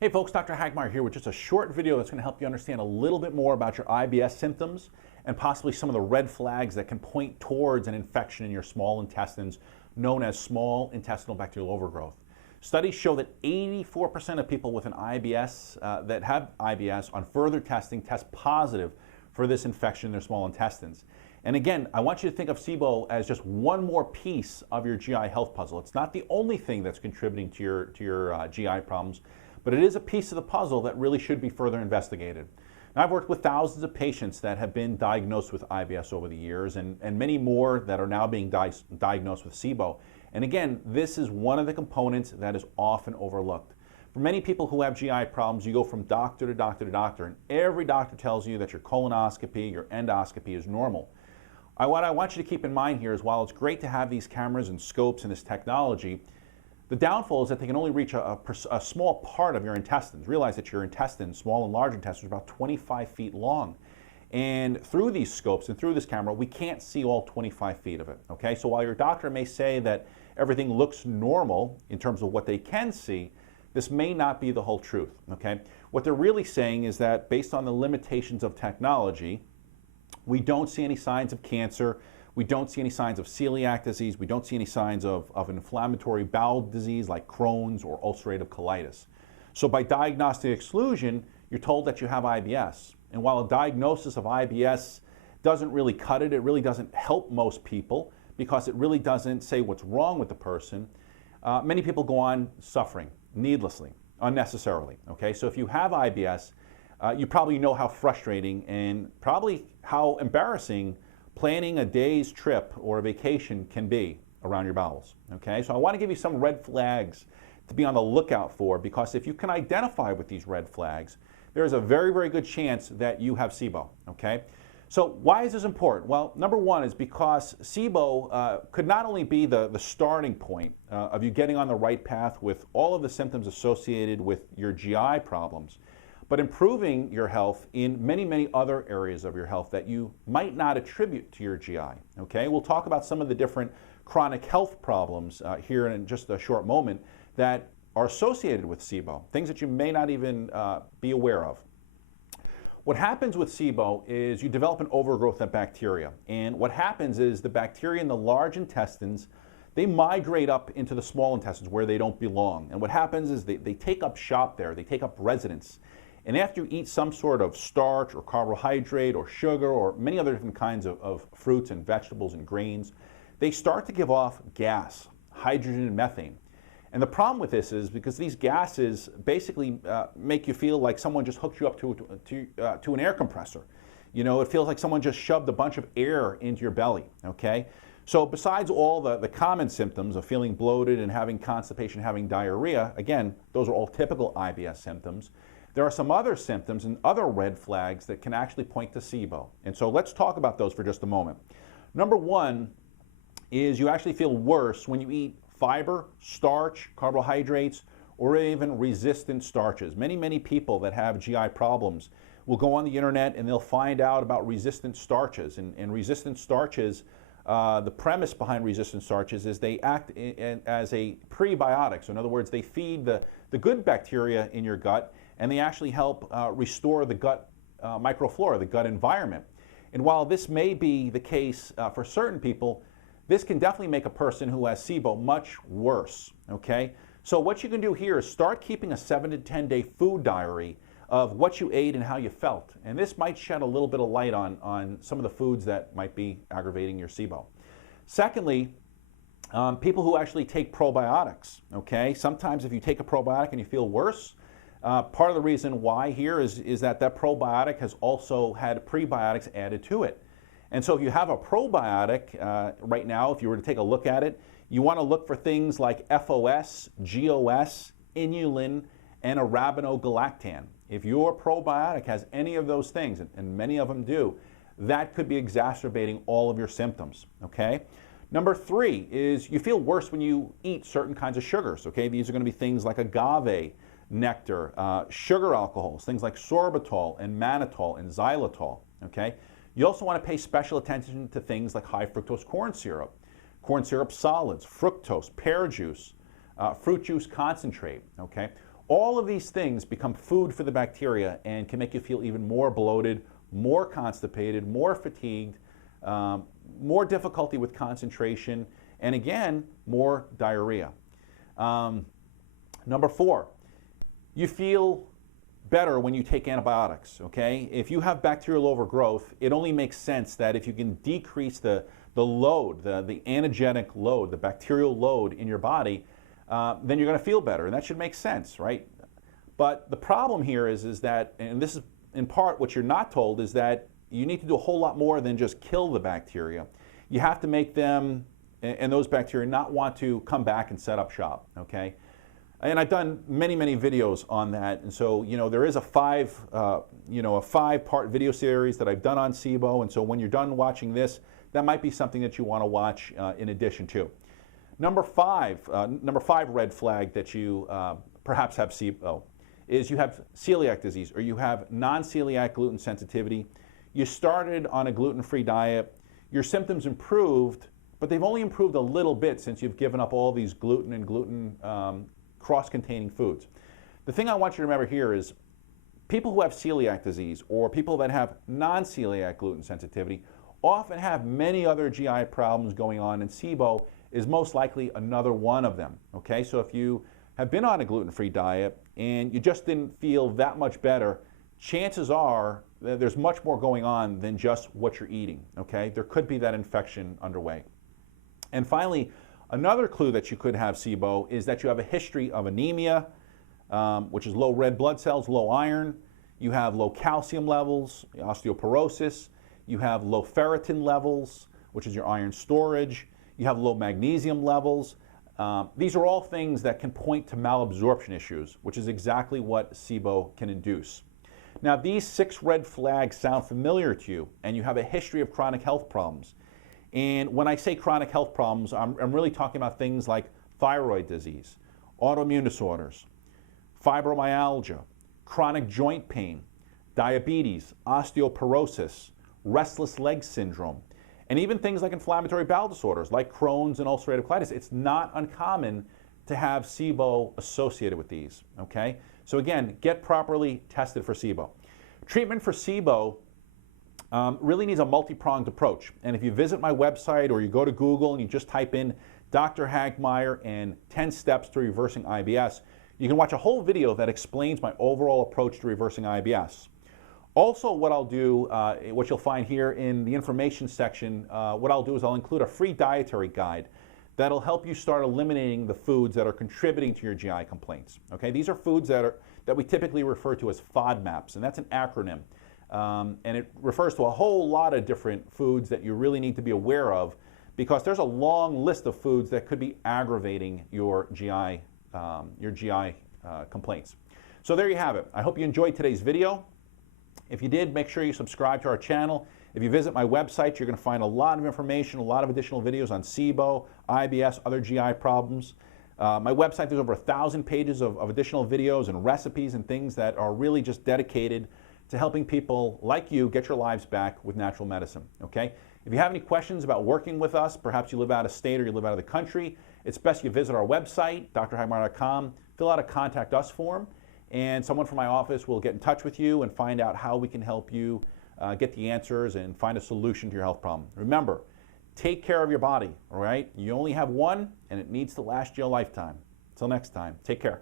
Hey folks, Dr. Hagmeyer here with just a short video that's going to help you understand a little bit more about your IBS symptoms and possibly some of the red flags that can point towards an infection in your small intestines known as small intestinal bacterial overgrowth. Studies show that 84% of people with an IBS that have IBS on further testing test positive for this infection in their small intestines. And again, I want you to think of SIBO as just one more piece of your GI health puzzle. It's not the only thing that's contributing to your GI problems, but it is a piece of the puzzle that really should be further investigated. Now, I've worked with thousands of patients that have been diagnosed with IBS over the years and many more that are now being diagnosed with SIBO. And again, this is one of the components that is often overlooked. For many people who have GI problems, you go from doctor to doctor to doctor, and every doctor tells you that your colonoscopy, your endoscopy is normal. What I want you to keep in mind here is while it's great to have these cameras and scopes and this technology, the downfall is that they can only reach a small part of your intestines. Realize that your intestines, small and large intestines, are about 25 feet long. And through these scopes and through this camera, we can't see all 25 feet of it. Okay? So while your doctor may say that everything looks normal in terms of what they can see, this may not be the whole truth. Okay? What they're really saying is that based on the limitations of technology, we don't see any signs of cancer. We don't see any signs of celiac disease. We don't see any signs of inflammatory bowel disease like Crohn's or ulcerative colitis. So by diagnostic exclusion, you're told that you have IBS. And while a diagnosis of IBS doesn't really cut it, it really doesn't help most people because it really doesn't say what's wrong with the person. Many people go on suffering needlessly, unnecessarily. Okay, so if you have IBS, you probably know how frustrating and probably how embarrassing planning a day's trip or a vacation can be around your bowels. Okay, so I want to give you some red flags to be on the lookout for, because if you can identify with these red flags, there is a very, very good chance that you have SIBO. Okay, so why is this important? Well, number one is because SIBO could not only be the starting point of you getting on the right path with all of the symptoms associated with your GI problems, but improving your health in many, many other areas of your health that you might not attribute to your GI. Okay, we'll talk about some of the different chronic health problems here in just a short moment that are associated with SIBO, things that you may not even be aware of. What happens with SIBO is you develop an overgrowth of bacteria, and what happens is the bacteria in the large intestines, they migrate up into the small intestines where they don't belong. And what happens is they take up shop there, they take up residence. And after you eat some sort of starch or carbohydrate or sugar or many other different kinds of fruits and vegetables and grains, they start to give off gas, hydrogen and methane. And the problem with this is because these gases basically make you feel like someone just hooked you up to an air compressor. You know, it feels like someone just shoved a bunch of air into your belly, okay? So besides all the common symptoms of feeling bloated and having constipation, having diarrhea, again, those are all typical IBS symptoms. There are some other symptoms and other red flags that can actually point to SIBO. And so let's talk about those for just a moment. Number one is you actually feel worse when you eat fiber, starch, carbohydrates, or even resistant starches. Many, many people that have GI problems will go on the internet and they'll find out about resistant starches. And resistant starches, the premise behind resistant starches is they act as a prebiotic. So in other words, they feed the good bacteria in your gut, and they actually help restore the gut microflora, the gut environment. And while this may be the case for certain people, this can definitely make a person who has SIBO much worse, okay? So what you can do here is start keeping a 7 to 10 day food diary of what you ate and how you felt. And this might shed a little bit of light on some of the foods that might be aggravating your SIBO. Secondly, people who actually take probiotics, okay? Sometimes if you take a probiotic and you feel worse, part of the reason why here is that probiotic has also had prebiotics added to it. And so if you have a probiotic right now, if you were to take a look at it, you want to look for things like FOS, GOS, inulin, and arabinogalactan. If your probiotic has any of those things, and many of them do, that could be exacerbating all of your symptoms, okay? Number three is you feel worse when you eat certain kinds of sugars, okay? These are going to be things like agave, nectar, sugar alcohols, things like sorbitol and mannitol and xylitol, okay? You also want to pay special attention to things like high fructose corn syrup solids, fructose, pear juice, fruit juice concentrate, okay? All of these things become food for the bacteria and can make you feel even more bloated, more constipated, more fatigued, more difficulty with concentration, and again, more diarrhea. Number 4, you feel better when you take antibiotics, okay? If you have bacterial overgrowth, it only makes sense that if you can decrease the load, the antigenic load, the bacterial load in your body, then you're going to feel better, and that should make sense, right? But the problem here is that, and this is in part what you're not told, is that you need to do a whole lot more than just kill the bacteria. You have to make them and those bacteria not want to come back and set up shop, okay? And I've done many, many videos on that, and so, you know, there is a five-part video series that I've done on SIBO, and so when you're done watching this, that might be something that you want to watch in addition to. Number five red flag that you perhaps have SIBO is you have celiac disease, or you have non-celiac gluten sensitivity. You started on a gluten-free diet, your symptoms improved, but they've only improved a little bit since you've given up all these gluten and gluten cross-containing foods. The thing I want you to remember here is people who have celiac disease or people that have non-celiac gluten sensitivity often have many other GI problems going on, and SIBO is most likely another one of them, okay? So if you have been on a gluten-free diet and you just didn't feel that much better, chances are that there's much more going on than just what you're eating, okay? There could be that infection underway. And finally, another clue that you could have SIBO is that you have a history of anemia, which is low red blood cells, low iron. You have low calcium levels, osteoporosis. You have low ferritin levels, which is your iron storage. You have low magnesium levels. These are all things that can point to malabsorption issues, which is exactly what SIBO can induce. Now, these 6 red flags sound familiar to you, and you have a history of chronic health problems. And when I say chronic health problems, I'm really talking about things like thyroid disease, autoimmune disorders, fibromyalgia, chronic joint pain, diabetes, osteoporosis, restless leg syndrome, and even things like inflammatory bowel disorders like Crohn's and ulcerative colitis. It's not uncommon to have SIBO associated with these, okay? So again, get properly tested for SIBO. Treatment for SIBO really needs a multi-pronged approach. And if you visit my website or you go to Google and you just type in Dr. Hagmeyer and 10 steps to reversing IBS, you can watch a whole video that explains my overall approach to reversing IBS. Also, what I'll do, what you'll find here in the information section, what I'll do is I'll include a free dietary guide that'll help you start eliminating the foods that are contributing to your GI complaints. Okay, these are foods that we typically refer to as FODMAPs, and that's an acronym. And it refers to a whole lot of different foods that you really need to be aware of, because there's a long list of foods that could be aggravating your GI complaints. So there you have it. I hope you enjoyed today's video. If you did, make sure you subscribe to our channel. If you visit my website, you're going to find a lot of information, a lot of additional videos on SIBO, IBS, other GI problems. My website, there's over 1,000 pages of additional videos and recipes and things that are really just dedicated to helping people like you get your lives back with natural medicine, okay? If you have any questions about working with us, perhaps you live out of state or you live out of the country, it's best you visit our website, drhagmeyer.com, fill out a Contact Us form, and someone from my office will get in touch with you and find out how we can help you get the answers and find a solution to your health problem. Remember, take care of your body, all right? You only have one, and it needs to last you a lifetime. Until next time, take care.